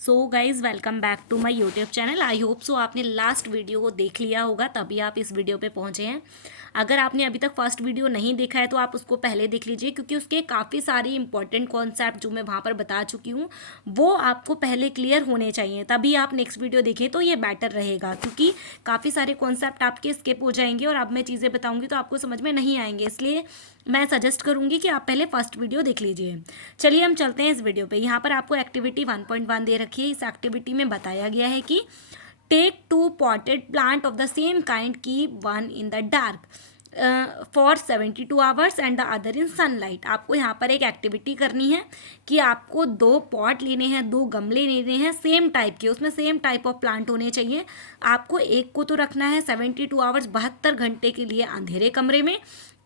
So guys welcome back to my YouTube channel. I hope so आपने last video को देख लिया होगा, तभी आप इस वीडियो पे पहुंचे हैं। अगर आपने अभी तक फर्स्ट वीडियो नहीं देखा है तो आप उसको पहले देख लीजिए, क्योंकि उसके काफ़ी सारी इंपॉर्टेंट कॉन्सेप्ट जो मैं वहाँ पर बता चुकी हूँ वो आपको पहले क्लियर होने चाहिए, तभी आप नेक्स्ट वीडियो देखें तो ये बेटर रहेगा। क्योंकि काफ़ी सारे कॉन्सेप्ट आपके स्किप हो जाएंगे और अब मैं चीज़ें बताऊँगी तो आपको समझ में नहीं आएंगे, इसलिए मैं सजेस्ट करूँगी कि आप पहले फर्स्ट वीडियो देख लीजिए। चलिए हम चलते हैं इस वीडियो पे। यहाँ पर आपको एक्टिविटी 1.1 दे रखी है। इस एक्टिविटी में बताया गया है कि take 2 potted plant of the same kind, keep one in the dark for 72 hours and the other in sunlight. आपको यहाँ पर एक एक्टिविटी करनी है कि आपको 2 पॉट लेने हैं, 2 गमले लेने हैं सेम टाइप के, उसमें सेम टाइप ऑफ प्लांट होने चाहिए। आपको एक को तो रखना है 72 आवर्स 72 घंटे के लिए अंधेरे कमरे में,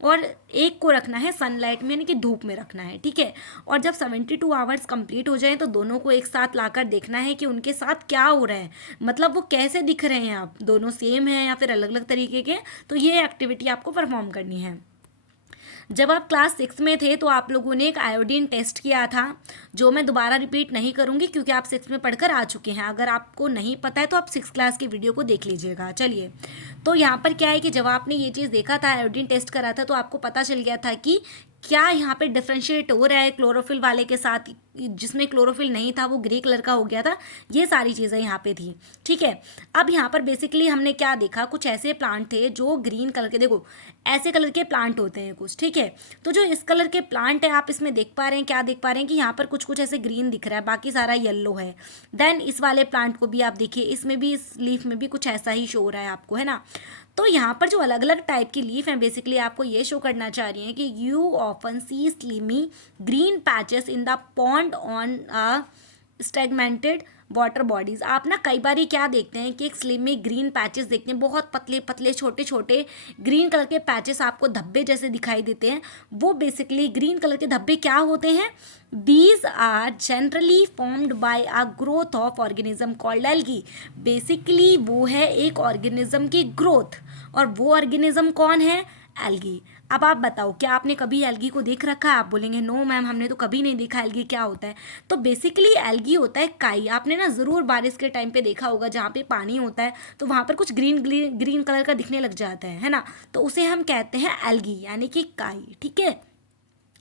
और एक को रखना है सनलाइट में यानी कि धूप में रखना है, ठीक है। और जब 72 आवर्स कंप्लीट हो जाए तो दोनों को एक साथ लाकर देखना है कि उनके साथ क्या हो रहा है, मतलब वो कैसे दिख रहे हैं, आप दोनों सेम हैं या फिर अलग अलग तरीके के। तो ये एक्टिविटी आपको परफॉर्म करनी है। जब आप क्लास 6 में थे तो आप लोगों ने एक आयोडीन टेस्ट किया था, जो मैं दोबारा रिपीट नहीं करूँगी क्योंकि आप 6 में पढ़कर आ चुके हैं। अगर आपको नहीं पता है तो आप 6 क्लास की वीडियो को देख लीजिएगा। चलिए, तो यहाँ पर क्या है कि जब आपने ये चीज़ देखा था, आयोडीन टेस्ट करा था, तो आपको पता चल गया था कि क्या यहाँ पे डिफ्रेंशिएट हो रहा है क्लोरोफिल वाले के साथ, जिसमें क्लोरोफिल नहीं था वो ग्रे कलर का हो गया था। ये सारी चीज़ें यहाँ पे थी, ठीक है। अब यहाँ पर बेसिकली हमने क्या देखा, कुछ ऐसे प्लांट थे जो ग्रीन कलर के, देखो ऐसे कलर के प्लांट होते हैं कुछ, ठीक है। तो जो इस कलर के प्लांट है आप इसमें देख पा रहे हैं, क्या देख पा रहे हैं कि यहाँ पर कुछ कुछ ऐसे ग्रीन दिख रहा है, बाकी सारा येलो है। देन इस वाले प्लांट को भी आप देखिए, इसमें भी, इस लीफ में भी कुछ ऐसा ही शो हो रहा है आपको, है ना। तो यहाँ पर जो अलग अलग टाइप की लीफ हैं बेसिकली आपको ये शो करना चाह रही हैं कि you often see slimy green patches in the pond on stagnant water bodies. आप ना कई बार क्या देखते हैं कि एक स्लिम में ग्रीन पैचेस देखते हैं, बहुत पतले पतले छोटे छोटे ग्रीन कलर के पैचेस आपको धब्बे जैसे दिखाई देते हैं। वो बेसिकली ग्रीन कलर के धब्बे क्या होते हैं, these are generally formed by a growth of organism called algae. Basically वो है एक ऑर्गेनिज्म की ग्रोथ, और वो ऑर्गेनिज्म कौन है, एल्गी। अब आप बताओ, क्या आपने कभी एल्गी को देख रखा है? आप बोलेंगे नो मैम, हमने तो कभी नहीं देखा एल्गी क्या होता है। तो बेसिकली एल्गी होता है काई। आपने ना ज़रूर बारिश के टाइम पे देखा होगा, जहाँ पे पानी होता है तो वहाँ पर कुछ ग्रीन ग्रीन ग्रीन कलर का दिखने लग जाता है ना। तो उसे हम कहते हैं एल्गी यानी कि काई, ठीक है।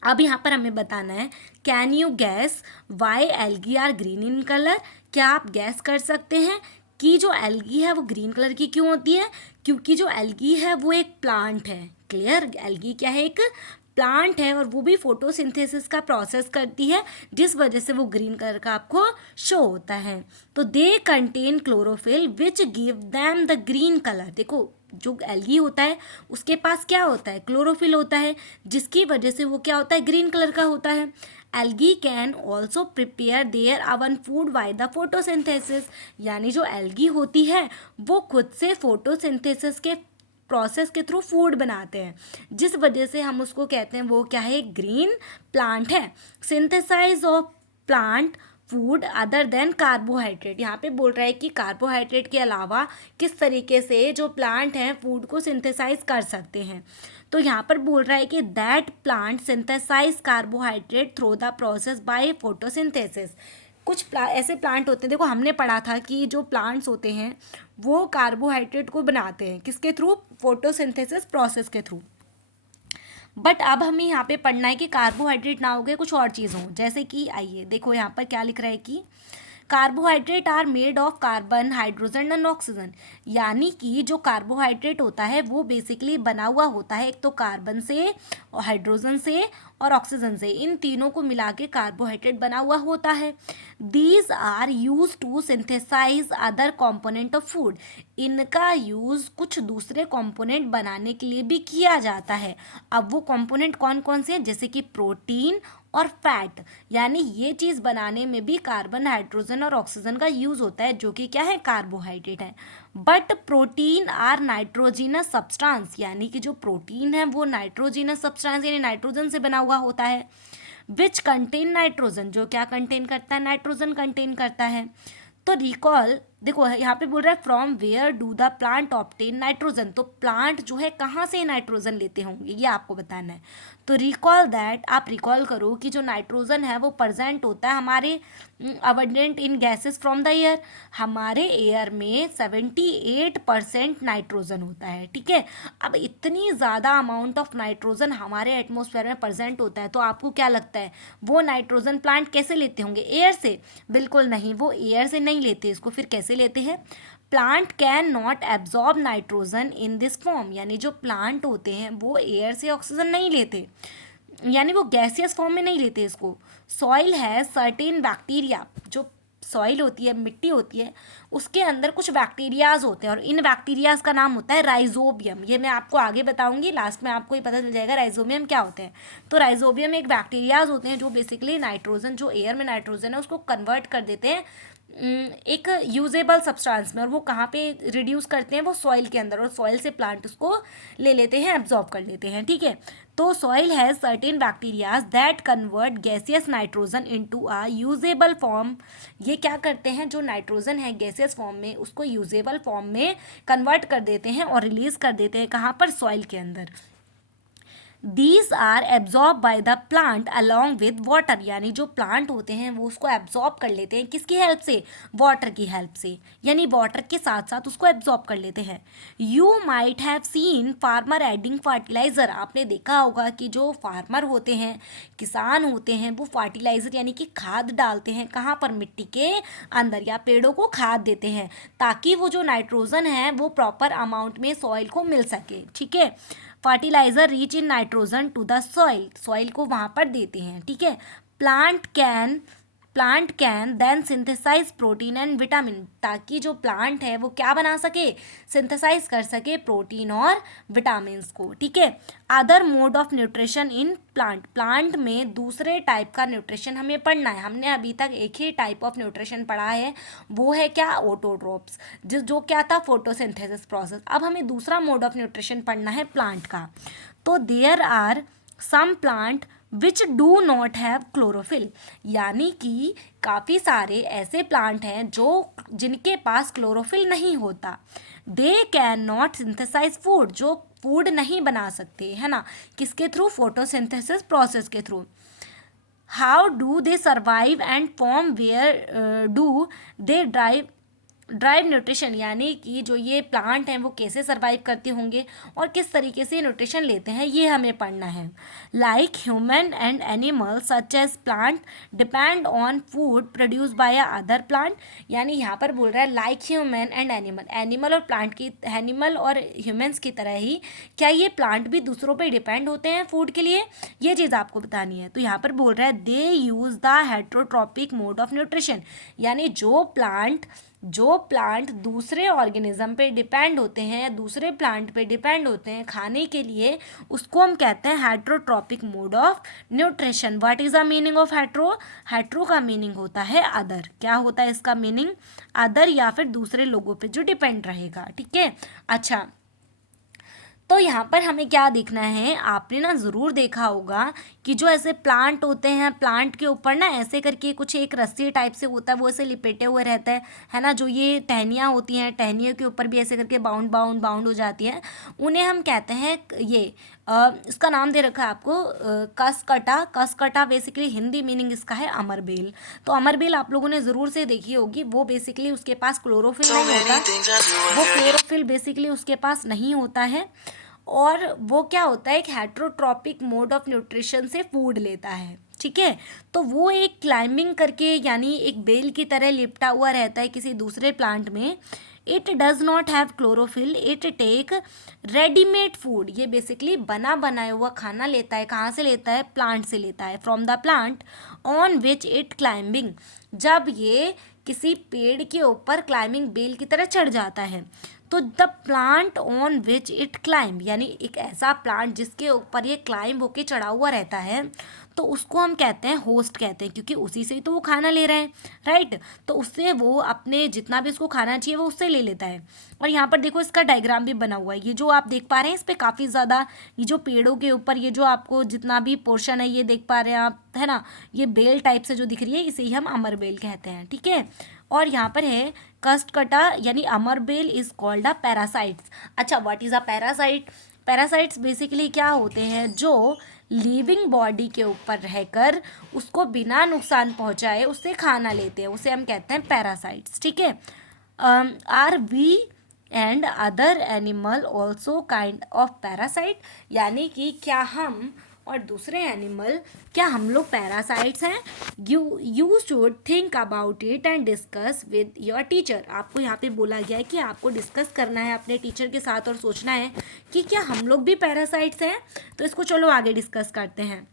अब यहाँ पर हमें बताना है, can you guess why algae are green in colour. क्या आप गैस कर सकते हैं कि जो एल्गी है वो ग्रीन कलर की क्यों होती है? क्योंकि जो एल्गी है वो एक प्लांट है। क्लियर, एल्गी क्या है, एक प्लांट है, और वो भी फोटोसिंथेसिस का प्रोसेस करती है, जिस वजह से वो ग्रीन कलर का आपको शो होता है। तो they contain chlorophyll which give them the green colour. देखो, जो एल्गी होता है उसके पास क्या होता है, क्लोरोफिल होता है, जिसकी वजह से वो क्या होता है, ग्रीन कलर का होता है। Algae can also prepare their own food by the photosynthesis. यानी जो एल्गी होती है वो खुद से फोटोसिंथेसिस के प्रोसेस के थ्रू फूड बनाते हैं, जिस वजह से हम उसको कहते हैं वो क्या है, ग्रीन प्लांट है। Synthesize of plant food other than carbohydrate. यहाँ पे बोल रहा है कि कार्बोहाइड्रेट के अलावा किस तरीके से जो प्लांट हैं फूड को सिंथेसाइज कर सकते हैं। तो यहाँ पर बोल रहा है कि that plant synthesize carbohydrate through the process by photosynthesis. कुछ ऐसे प्लांट होते हैं, देखो हमने पढ़ा था कि जो प्लांट्स होते हैं वो कार्बोहाइड्रेट को बनाते हैं किसके थ्रू, फोटोसिंथेसिस प्रोसेस के थ्रू। बट अब हमें यहाँ पे पढ़ना है कि कार्बोहाइड्रेट ना हो गए कुछ और चीज़ हो, जैसे कि आइए देखो यहाँ पर क्या लिख रहा है कि carbohydrate are made of carbon hydrogen and oxygen. यानी कि जो कार्बोहाइड्रेट होता है वो बेसिकली बना हुआ होता है एक तो कार्बन से, हाइड्रोजन से और ऑक्सीजन से, इन तीनों को मिला के कार्बोहाइड्रेट बना हुआ होता है। These are use to synthesize other component of food. इनका यूज़ कुछ दूसरे कॉम्पोनेंट बनाने के लिए भी किया जाता है। अब वो कॉम्पोनेंट कौन कौन से हैं, जैसे कि प्रोटीन और फैट। यानी ये चीज़ बनाने में भी कार्बन हाइड्रोजन और ऑक्सीजन का यूज़ होता है, जो कि क्या है, कार्बोहाइड्रेट है। But protein are nitrogenous substance. यानी कि जो प्रोटीन है वो नाइट्रोजिनस सब्सटेंस यानी नाइट्रोजन से बना हुआ होता है। विच कंटेन नाइट्रोजन, जो क्या कंटेन करता है, नाइट्रोजन कंटेन करता है। तो रिकॉल देखो यहाँ पे बोल रहा है from where do the plant obtain nitrogen, तो प्लांट जो है कहाँ से नाइट्रोजन लेते होंगे ये आपको बताना है। तो रिकॉल दैट, आप रिकॉल करो कि जो नाइट्रोजन है वो प्रेजेंट होता है हमारे abundant in gases from the air, हमारे एयर में 78% नाइट्रोजन होता है, ठीक है। अब इतनी ज़्यादा अमाउंट ऑफ नाइट्रोजन हमारे एटमॉस्फेयर में प्रेजेंट होता है, तो आपको क्या लगता है वो नाइट्रोजन प्लांट कैसे लेते होंगे, एयर से? बिल्कुल नहीं, वो एयर से नहीं लेते इसको, फिर कैसे लेते हैं? Plant can not absorb nitrogen in this form, यानी जो प्लांट होते हैं वो एयर से ऑक्सीजन नहीं लेते, यानी वो गैसियस फॉर्म में नहीं लेते इसको। सॉइल है सर्टेन बैक्टीरिया, जो सॉइल होती है, मिट्टी होती है, उसके अंदर कुछ बैक्टीरियाज होते हैं और इन बैक्टीरियाज का नाम होता है राइजोबियम। ये मैं आपको आगे बताऊंगी, लास्ट में आपको ही पता चल जाएगा राइजोबियम क्या होते हैं। तो राइजोबियम एक बैक्टीरियाज होते हैं जो बेसिकली नाइट्रोजन, जो एयर में नाइट्रोजन है उसको कन्वर्ट कर देते हैं एक यूजेबल सब्सटेंस में, और वो कहाँ पे रिड्यूस करते हैं, वो सॉइल के अंदर, और सॉइल से प्लांट उसको ले लेते हैं, एब्जॉर्ब कर लेते हैं, ठीक है। तो soil has certain bacterias that convert gaseous nitrogen into a usable form. ये क्या करते हैं, जो नाइट्रोजन है गैसियस फॉर्म में उसको यूजेबल फॉर्म में कन्वर्ट कर देते हैं और रिलीज कर देते हैं, कहाँ पर, सॉइल के अंदर। These are absorb by the plant along with water, यानी जो प्लांट होते हैं वो उसको एब्जॉर्ब कर लेते हैं, किसकी हेल्प से? वाटर की हेल्प से, यानी वाटर के साथ साथ उसको एब्जॉर्ब कर लेते हैं। You might have seen farmer adding fertilizer, आपने देखा होगा कि जो फार्मर होते हैं, किसान होते हैं, वो फर्टिलाइजर यानी कि खाद डालते हैं, कहाँ पर? मिट्टी के अंदर, या पेड़ों को खाद देते हैं ताकि वो जो नाइट्रोजन है वो प्रॉपर अमाउंट में सॉइल को मिल सके, ठीक है। Fertilizer rich in nitrogen to the soil, soil को वहाँ पर देते हैं, ठीक है। Plant can then synthesize protein and vitamin, ताकि जो प्लांट है वो क्या बना सके? सिंथेसाइज कर सके प्रोटीन और विटामिन्स को, ठीक है। Other mode of nutrition in plant, plant में दूसरे टाइप का न्यूट्रिशन हमें पढ़ना है, हमने अभी तक एक ही टाइप ऑफ न्यूट्रिशन पढ़ा है, वो है क्या? ऑटोट्रोप्स, जो क्या था? Photosynthesis process. अब हमें दूसरा मोड ऑफ न्यूट्रिशन पढ़ना है प्लांट का। तो there are some plant which do not have chlorophyll, यानी कि काफ़ी सारे ऐसे प्लांट हैं जिनके पास क्लोरोफिल नहीं होता। They can not synthesize food, जो फूड नहीं बना सकते, है ना, किसके थ्रू? फोटोसिंथेसिस प्रोसेस के through. How do they survive and form, where do they derive nutrition, यानी कि जो ये प्लांट हैं वो कैसे सर्वाइव करते होंगे और किस तरीके से न्यूट्रिशन लेते हैं, ये हमें पढ़ना है। Like human and animal such as plant depend on food produce by other plant, यानी यहाँ पर बोल रहा है like human and animal, animal और ह्यूमन्स की तरह ही क्या ये प्लांट भी दूसरों पर डिपेंड होते हैं फूड के लिए, ये चीज़ आपको बतानी है। तो यहाँ पर बोल रहा है they use the heterotrophic mode of nutrition, यानी जो प्लांट दूसरे ऑर्गेनिज्म पे डिपेंड होते हैं, दूसरे प्लांट पे डिपेंड होते हैं खाने के लिए, उसको हम कहते हैं heterotrophic mode of nutrition. What is the meaning of hetero का मीनिंग होता है अदर, क्या होता है इसका मीनिंग? अदर, या फिर दूसरे लोगों पे जो डिपेंड रहेगा, ठीक है। अच्छा, तो यहाँ पर हमें क्या देखना है, आपने ना ज़रूर देखा होगा कि जो ऐसे प्लांट होते हैं, प्लांट के ऊपर ना ऐसे करके कुछ एक रस्सी टाइप से होता है, वो ऐसे लिपेटे हुए रहता है ना। जो ये टहनियाँ होती हैं, टहनियों के ऊपर भी ऐसे करके बाउंड हो जाती हैं, उन्हें हम कहते हैं ये इसका नाम दे रखा है आपको कसकटा। बेसिकली हिंदी मीनिंग इसका है अमरबेल। तो अमरबेल आप लोगों ने ज़रूर से देखी होगी, वो बेसिकली उसके पास क्लोरोफिल नहीं होता, वो क्लोरोफिल बेसिकली उसके पास नहीं होता है, और वो क्या होता है, एक हेट्रोट्रॉपिक मोड ऑफ न्यूट्रिशन से फूड लेता है, ठीक है। तो वो एक क्लाइंबिंग करके, यानी एक बेल की तरह लिपटा हुआ रहता है किसी दूसरे प्लांट में। It does not have chlorophyll, it take readymade food, ये बेसिकली बना बनाया हुआ खाना लेता है, कहाँ से लेता है? प्लांट से लेता है, from the plant on which it climbing, जब ये किसी पेड़ के ऊपर क्लाइंबिंग बेल की तरह चढ़ जाता है। तो the plant on which it climb, यानी एक ऐसा प्लांट जिसके ऊपर ये क्लाइंब होके चढ़ा हुआ रहता है, तो उसको हम कहते हैं होस्ट कहते हैं, क्योंकि उसी से ही तो वो खाना ले रहे हैं, राइट। तो उससे वो अपने जितना भी उसको खाना चाहिए वो उससे ले लेता है। और यहाँ पर देखो इसका डायग्राम भी बना हुआ है, ये जो आप देख पा रहे हैं इस पर काफ़ी ज़्यादा ये जो पेड़ों के ऊपर ये जो आपको जितना भी पोर्शन है ये देख पा रहे हैं आप, है ना, ये बेल टाइप से जो दिख रही है इसे ही हम अमर बेल कहते हैं, ठीक है। और यहाँ पर है कस्टकटा यानी अमर बेल इज कॉल्ड अ पैरासाइट्स। अच्छा, what is a parasite? Parasites basically क्या होते हैं, जो लिविंग बॉडी के ऊपर रहकर उसको बिना नुकसान पहुंचाए उससे खाना लेते हैं, उसे हम कहते हैं पैरासाइट्स, ठीक है। Are we and other animal also kind of parasite, यानी कि क्या हम और दूसरे एनिमल, क्या हम लोग पैरासाइट्स हैं? You should think about it and discuss with your teacher. आपको यहाँ पे बोला गया है कि आपको डिस्कस करना है अपने टीचर के साथ और सोचना है कि क्या हम लोग भी पैरासाइट्स हैं। तो इसको चलो आगे डिस्कस करते हैं।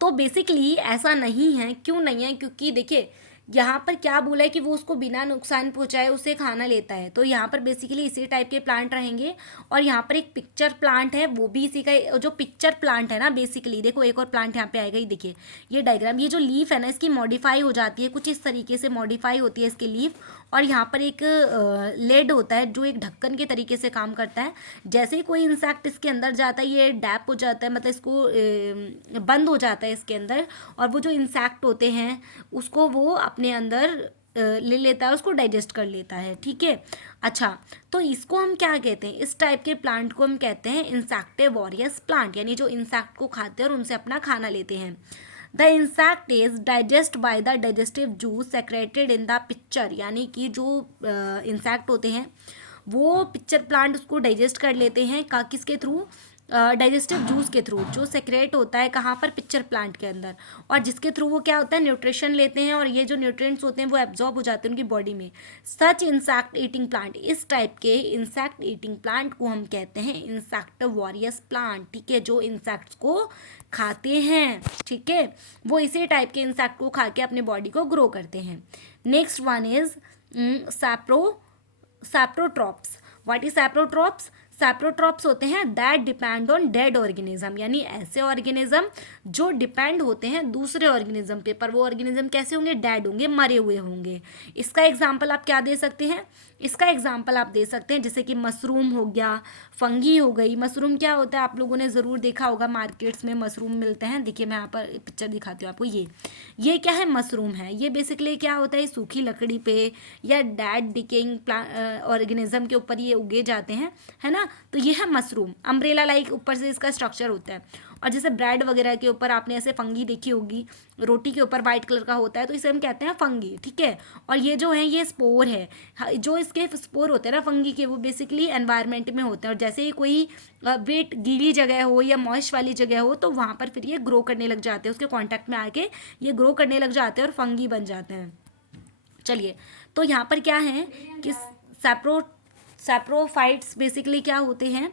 तो बेसिकली ऐसा नहीं है, क्यों नहीं है, क्योंकि देखिए यहाँ पर क्या बोला है कि वो उसको बिना नुकसान पहुँचाए उसे खाना लेता है, तो यहाँ पर बेसिकली इसी टाइप के प्लांट रहेंगे। और यहाँ पर एक पिक्चर प्लांट है, वो भी इसी का, जो पिक्चर प्लांट है ना बेसिकली, देखो एक और प्लांट यहाँ पे आएगा, ही देखिए ये डायग्राम, ये जो लीफ है ना इसकी मॉडिफाई हो जाती है, कुछ इस तरीके से मॉडिफाई होती है इसकी लीफ। और यहाँ पर एक लेड होता है जो एक ढक्कन के तरीके से काम करता है। जैसे ही कोई इंसेक्ट इसके अंदर जाता है ये डैप हो जाता है, मतलब इसको बंद हो जाता है इसके अंदर, और वो जो इंसेक्ट होते हैं उसको वो अपने अंदर ले लेता है, उसको डाइजेस्ट कर लेता है, ठीक है। अच्छा, तो इसको हम क्या कहते हैं, इस टाइप के प्लांट को हम कहते हैं इंसेक्टिवोरियस प्लांट, यानी जो इंसेक्ट को खाते हैं और उनसे अपना खाना लेते हैं। The insect is digest by the digestive juice secreted in the picture, यानी कि जो इंसेक्ट होते हैं वो पिक्चर प्लांट उसको डाइजेस्ट कर लेते हैं, किसके थ्रू, डाइजेस्टिव जूस के थ्रू, जो सेक्रेट होता है कहाँ पर, पिक्चर प्लांट के अंदर, और जिसके थ्रू वो क्या होता है, न्यूट्रिशन लेते हैं, और ये जो न्यूट्रिएंट्स होते हैं वो एब्जॉर्ब हो जाते हैं उनकी बॉडी में। सच इंसेक्ट ईटिंग प्लांट, इस टाइप के इंसेक्ट ईटिंग प्लांट को हम कहते हैं इंसेक्टिवोरियस प्लांट, ठीक है, जो इंसेक्ट्स को खाते हैं, ठीक है, वो इसी टाइप के इंसेक्ट को खा के अपने बॉडी को ग्रो करते हैं। Next one is saprotrophs. What is saprotrophs? Saprotrophs होते हैं that depend on dead organism, यानी ऐसे ऑर्गेनिज्म जो डिपेंड होते हैं दूसरे ऑर्गेनिज्म पे, पर वो ऑर्गेनिज्म कैसे होंगे, डेड होंगे, मरे हुए होंगे। इसका एग्जांपल आप क्या दे सकते हैं, इसका एग्जांपल आप दे सकते हैं जैसे कि मशरूम हो गया, फंगी हो गई। मशरूम क्या होता है, आप लोगों ने ज़रूर देखा होगा, मार्केट्स में मशरूम मिलते हैं। देखिए मैं यहाँ पर पिक्चर दिखाती हूँ आपको, ये क्या है, मशरूम है। ये बेसिकली क्या होता है, सूखी लकड़ी पे या डेड डिकेइंग ऑर्गेनिज्म के ऊपर ये उगे जाते हैं, है ना। तो ये है मशरूम, अम्ब्रेला लाइक ऊपर से इसका स्ट्रक्चर होता है। और जैसे ब्रेड वगैरह के ऊपर आपने ऐसे फंगी देखी होगी, रोटी के ऊपर वाइट कलर का होता है, तो इसे हम कहते हैं फंगी, ठीक है। और ये जो है ये स्पोर है, जो इसके स्पोर होते हैं ना फंगी के, वो बेसिकली एनवायरनमेंट में होते हैं, और जैसे ही कोई वेट गीली जगह हो या मॉइस्ट वाली जगह हो तो वहाँ पर फिर ये ग्रो करने लग जाते हैं, उसके कॉन्टैक्ट में आके ये ग्रो करने लग जाते हैं और फंगी बन जाते हैं। चलिए, तो यहाँ पर क्या है कि सैप्रोफाइट्स बेसिकली क्या होते हैं,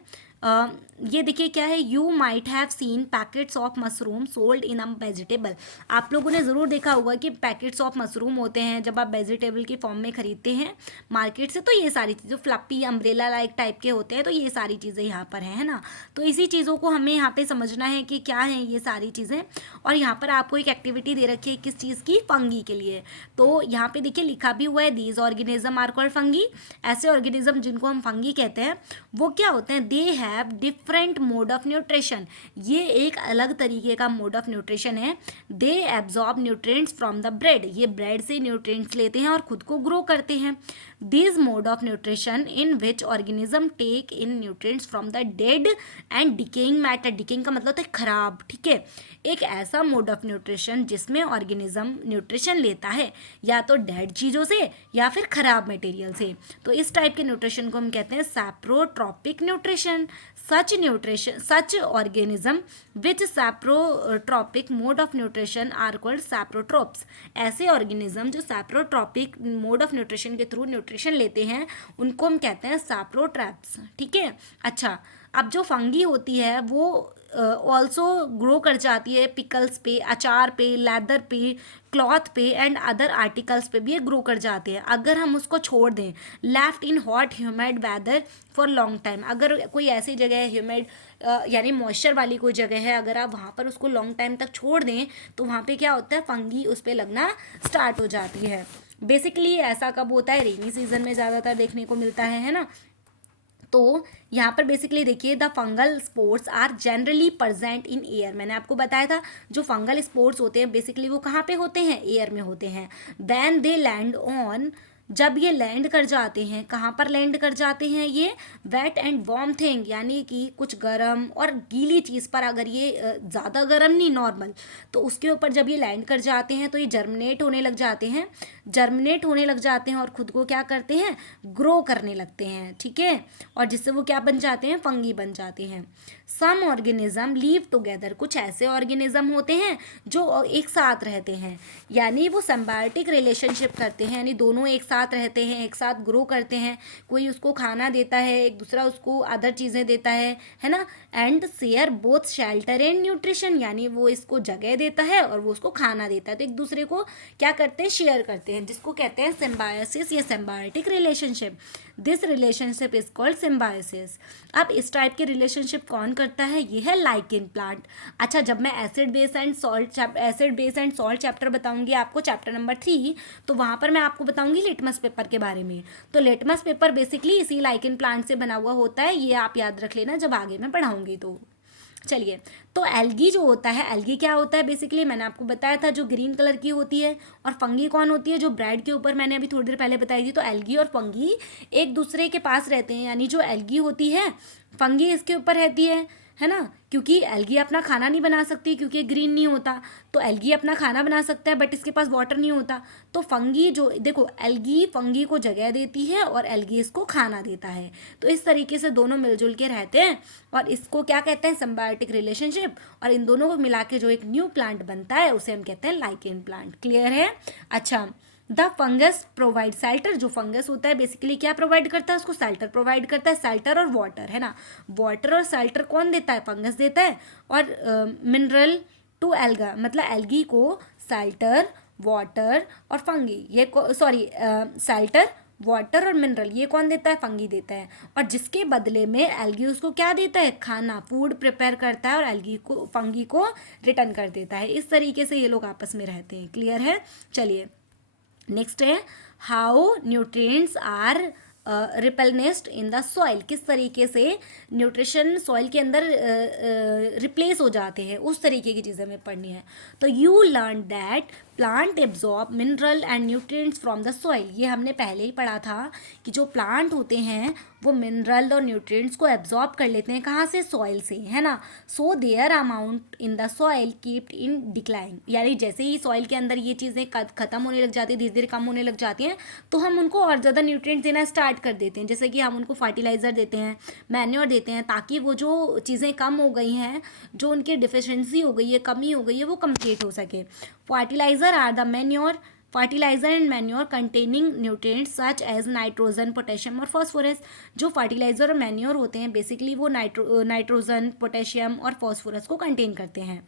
ये देखिए क्या है, you might have scene packets of mushroom sold in a vegetable. आप लोगों ने ज़रूर देखा होगा कि पैकेट्स ऑफ मशरूम होते हैं जब आप वेजिटेबल की फॉर्म में खरीदते हैं मार्केट से, तो ये सारी चीज़ें फ्लफी अम्ब्रेला लाइक टाइप के होते हैं, तो ये सारी चीज़ें यहाँ पर है ना। तो इसी चीज़ों को हमें यहाँ पे समझना है कि क्या है ये सारी चीज़ें। और यहाँ पर आपको एक एक्टिविटी दे रखी है किस चीज़ की, फंगी के लिए। तो यहाँ पे देखिए लिखा भी हुआ है, these organism are called fungi. ऐसे ऑर्गेनिज्म जिनको हम फंगी कहते हैं वो क्या होते हैं, they have different mode of nutrition. ये एक अलग तरीके का मोड ऑफ न्यूट्रिशन है। They absorb nutrients from the bread, ये ब्रेड से न्यूट्रिएंट्स लेते हैं और खुद को ग्रो करते हैं। This mode of nutrition in which organism take in nutrients from the dead and decaying matter. Decaying का मतलब होता है खराब, ठीक है। एक ऐसा मोड ऑफ न्यूट्रिशन जिसमें ऑर्गेनिज्म न्यूट्रिशन लेता है या तो डेड चीज़ों से या फिर खराब मटेरियल से, तो इस टाइप के न्यूट्रिशन को हम कहते हैं सैप्रोट्रॉपिक nutrition. such organism with saprotropic mode of nutrition are called saprotrophs। ऐसे ऑर्गेनिज्म जो सैप्रोट्रॉपिक मोड ऑफ न्यूट्रिशन के थ्रू न्यूट्रिशन लेते हैं उनको हम कहते हैं सैप्रोट्रैप्स, ठीक है। अच्छा, अब जो फंगी होती है वो ऑल्सो ग्रो कर जाती है पिकल्स पे, अचार पे, लेदर पे, क्लॉथ पे एंड अदर आर्टिकल्स पे भी ये ग्रो कर जाते हैं अगर हम उसको छोड़ दें left in hot humid weather for long time. अगर कोई ऐसी जगह है ह्यूमिड यानी मॉइस्चर वाली कोई जगह है, अगर आप वहाँ पर उसको लॉन्ग टाइम तक छोड़ दें तो वहाँ पे क्या होता है, फंगी उस पर लगना स्टार्ट हो जाती है। बेसिकली ऐसा कब होता है, रेनी सीजन में ज़्यादातर देखने को मिलता है ना। तो यहाँ पर बेसिकली देखिए the fungal spores are generally present in air. मैंने आपको बताया था जो फंगल स्पोर्ट्स होते हैं बेसिकली वो कहाँ पे होते हैं, एयर में होते हैं। व्हेन दे लैंड ऑन, जब ये लैंड कर जाते हैं, कहाँ पर लैंड कर जाते हैं ये, वेट एंड वार्म थिंग यानी कि कुछ गर्म और गीली चीज़ पर। अगर ये ज़्यादा गर्म नहीं, नॉर्मल, तो उसके ऊपर जब ये लैंड कर जाते हैं तो ये जर्मिनेट होने लग जाते हैं, जर्मिनेट होने लग जाते हैं और खुद को क्या करते हैं, ग्रो करने लगते हैं, ठीक है। और जिससे वो क्या बन जाते हैं, फंगी बन जाते हैं। सम ऑर्गेनिज्म लीव टुगेदर, कुछ ऐसे ऑर्गेनिज्म होते हैं जो एक साथ रहते हैं, यानी वो सिम्बायोटिक रिलेशनशिप करते हैं, यानी दोनों एक साथ रहते हैं, एक साथ ग्रो करते हैं। कोई उसको खाना देता है, एक दूसरा उसको अदर चीज़ें देता है ना। And share both shelter and nutrition, यानी वो इसको जगह देता है और वो उसको खाना देता है, तो एक दूसरे को क्या करते हैं, शेयर करते हैं, जिसको कहते हैं सिम्बायोसिस या symbiotic relationship. This relationship is called symbiosis. अब इस टाइप के रिलेशनशिप कौन करता है, ये है लाइकेन प्लांट। अच्छा, जब मैं acid base and salt chapter बताऊंगी आपको, चैप्टर नंबर 3, तो वहाँ पर मैं आपको बताऊंगी लिटमस पेपर के बारे में। तो लिटमस पेपर बेसिकली इसी लाइकेन प्लांट से बना हुआ होता है, ये आप याद रख लेना जब आगे मैं पढ़ाऊंगी तो। चलिए, तो एल्गी जो होता है, एल्गी क्या होता है बेसिकली मैंने आपको बताया था, जो ग्रीन कलर की होती है। और फंगी कौन होती है, जो ब्रेड के ऊपर मैंने अभी थोड़ी देर पहले बताई थी। तो एल्गी और फंगी एक दूसरे के पास रहते हैं, यानी जो एल्गी होती है फंगी इसके ऊपर रहती है ना, क्योंकि एल्गी अपना खाना नहीं बना सकती क्योंकि ग्रीन नहीं होता। तो एल्गी अपना खाना बना सकता है बट इसके पास वाटर नहीं होता। तो फंगी जो देखो, एल्गी फंगी को जगह देती है और एल्गी इसको खाना देता है। तो इस तरीके से दोनों मिलजुल के रहते हैं और इसको क्या कहते हैं, सिम्बायोटिक रिलेशनशिप। और इन दोनों को मिला के जो एक न्यू प्लांट बनता है उसे हम कहते हैं लाइकेन प्लांट। क्लियर है। अच्छा, द फंगस प्रोवाइड शेल्टर, जो फंगस होता है बेसिकली क्या प्रोवाइड करता है, उसको शेल्टर प्रोवाइड करता है, शेल्टर और वाटर, है ना। वाटर और शेल्टर कौन देता है, फंगस देता है। और मिनरल टू एल्गा, मतलब एल्गी को शेल्टर, वाटर और फंगी, ये सॉरी शेल्टर, वाटर और मिनरल ये कौन देता है, फंगी देता है। और जिसके बदले में एल्गी उसको क्या देता है, खाना, फूड प्रिपेयर करता है और एल्गी को, फंगी को रिटर्न कर देता है। इस तरीके से ये लोग आपस में रहते हैं। क्लियर है। चलिए, नेक्स्ट है how nutrients are replenished in the soil, किस तरीके से न्यूट्रिशन सॉइल के अंदर रिप्लेस हो जाते हैं, उस तरीके की चीज़ें हमें पढ़नी है। तो you learn that plant absorb mineral and nutrients from the soil, ये हमने पहले ही पढ़ा था कि जो प्लांट होते हैं वो मिनरल और न्यूट्रिएंट्स को एब्जॉर्ब कर लेते हैं, कहाँ से, सॉइल से, है ना। So their amount in the soil keeped in decline, यानी जैसे ही सॉइल के अंदर ये चीज़ें खत्म होने लग जाती है, धीरे धीरे कम होने लग जाती हैं, तो हम उनको और ज़्यादा न्यूट्रिएंट्स देना स्टार्ट कर देते हैं। जैसे कि हम उनको फर्टिलाइज़र देते हैं, मैन्योर देते हैं, ताकि वो जो चीज़ें कम हो गई हैं, जो उनकी डिफिशेंसी हो गई है, कमी हो गई है, वो कंप्लीट हो सके। Fertilizer are the manure, fertilizer and manure containing nutrients such as nitrogen, potassium और फॉस्फोरस। जो फर्टिलाइजर और मैन्योर होते हैं बेसिकली वो नाइट्रोजन, पोटेशियम और फॉस्फोरस को कंटेन करते हैं।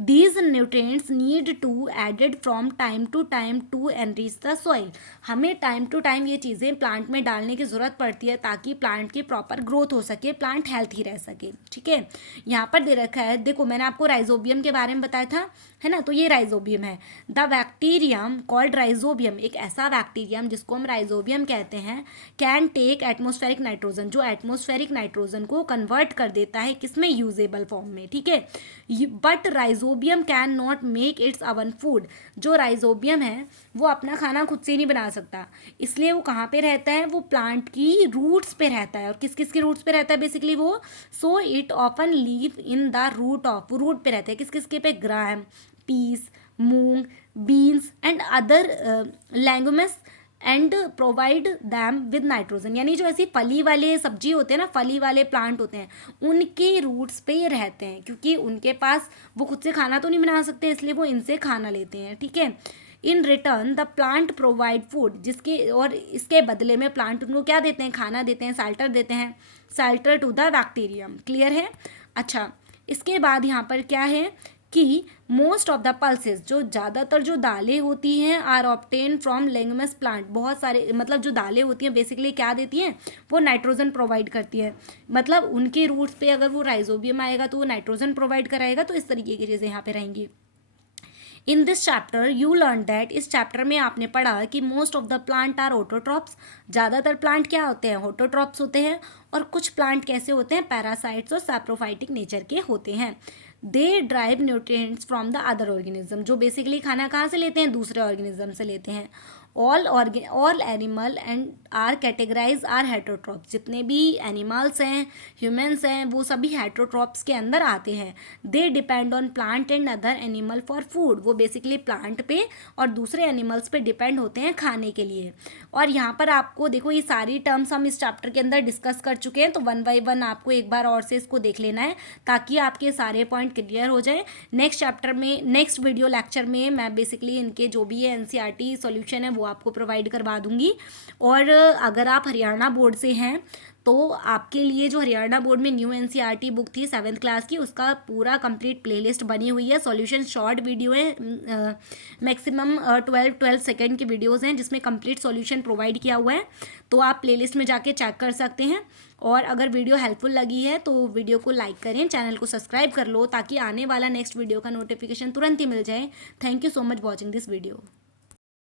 These nutrients need to added from time to time to enrich the soil। हमें टाइम टू टाइम ये चीज़ें प्लांट में डालने की ज़रूरत पड़ती है ताकि प्लांट की प्रॉपर ग्रोथ हो सके, प्लांट हेल्थी रह सके। ठीक है, यहाँ पर दे रखा है, देखो मैंने आपको राइजोबियम के बारे में बताया था, है ना। तो ये राइजोबियम है। द बैक्टीरियम कॉल्ड राइजोबियम, एक ऐसा बैक्टीरियम जिसको हम राइजोबियम कहते हैं, कैन टेक एटमोस्फेरिक नाइट्रोजन, जो एटमोस्फेरिक नाइट्रोजन को कन्वर्ट कर देता है किसमें, यूजेबल फॉर्म में। ठीक है, but rhizobium can not make its own food, जो राइजोबियम है वो अपना खाना खुद से नहीं बना सकता, इसलिए वो कहाँ पे रहता है, वो प्लांट की रूट्स पे रहता है। और किस किस की रूट्स पे रहता है बेसिकली वो, so it often live in the root of, root पे रहते हैं किस किस के पे, gram, peas, moong, beans and other leguminous and provide them with nitrogen, यानी जो ऐसी फली वाले सब्जी होते हैं ना, फली वाले प्लांट होते हैं, उनके रूट्स पे ये रहते हैं, क्योंकि उनके पास वो खुद से खाना तो नहीं बना सकते, इसलिए वो इनसे खाना लेते हैं। ठीक है, in return the plant provide food, जिसके और इसके बदले में प्लांट उनको क्या देते हैं, खाना देते हैं, साल्टर देते हैं, shelter to the bacterium. Clear है। अच्छा, इसके बाद यहाँ पर क्या है कि मोस्ट ऑफ द पल्सेस, जो ज़्यादातर जो दालें होती हैं, are obtain from leguminous plant, बहुत सारे मतलब जो दालें होती हैं बेसिकली क्या देती हैं, वो नाइट्रोजन प्रोवाइड करती है। मतलब उनके रूट्स पे अगर वो राइजोबियम आएगा तो वो नाइट्रोजन प्रोवाइड कराएगा। तो इस तरीके की चीज़ें यहाँ पे रहेंगी। In this chapter you learn that, इस चैप्टर में आपने पढ़ा कि most of the plant are autotrophs, ज़्यादातर प्लांट क्या होते हैं, ऑटोट्रॉप्स होते हैं, और कुछ प्लांट कैसे होते हैं, पैरासाइट्स और सैप्रोफाइटिक नेचर के होते हैं। They drive nutrients from the other organism, जो बेसिकली खाना कहाँ से लेते हैं, दूसरे ऑर्गेनिज्म से लेते हैं। All animal and are categorize are heterotrophs, जितने भी एनिमल्स हैं, ह्यूमन्स हैं, वो सभी हेटरोट्रॉप्स के अंदर आते हैं। They depend on plant and other animal for food, वो बेसिकली प्लांट पे और दूसरे एनिमल्स पे डिपेंड होते हैं खाने के लिए। और यहाँ पर आपको देखो ये सारी टर्म्स हम इस चैप्टर के अंदर डिस्कस कर चुके हैं, तो वन बाय वन आपको एक बार और से इसको देख लेना है ताकि आपके सारे पॉइंट क्लियर हो जाए। नेक्स्ट चैप्टर में, नेक्स्ट वीडियो लेक्चर में मैं बेसिकली इनके जो भी है एनसीईआरटी सॉल्यूशन है वो आपको प्रोवाइड करवा दूंगी। और अगर आप हरियाणा बोर्ड से हैं तो आपके लिए जो हरियाणा बोर्ड में न्यू एनसीईआरटी बुक थी 7th क्लास की, उसका पूरा कंप्लीट प्लेलिस्ट बनी हुई है। सॉल्यूशन शॉर्ट वीडियो है, मैक्सिमम 12 सेकेंड की वीडियोस हैं जिसमें कंप्लीट सॉल्यूशन प्रोवाइड किया हुआ है। तो आप प्लेलिस्ट में जाके चेक कर सकते हैं। और अगर वीडियो हेल्पफुल लगी है तो वीडियो को लाइक करें, चैनल को सब्सक्राइब कर लो ताकि आने वाला नेक्स्ट वीडियो का नोटिफिकेशन तुरंत ही मिल जाए। Thank you so much watching this video.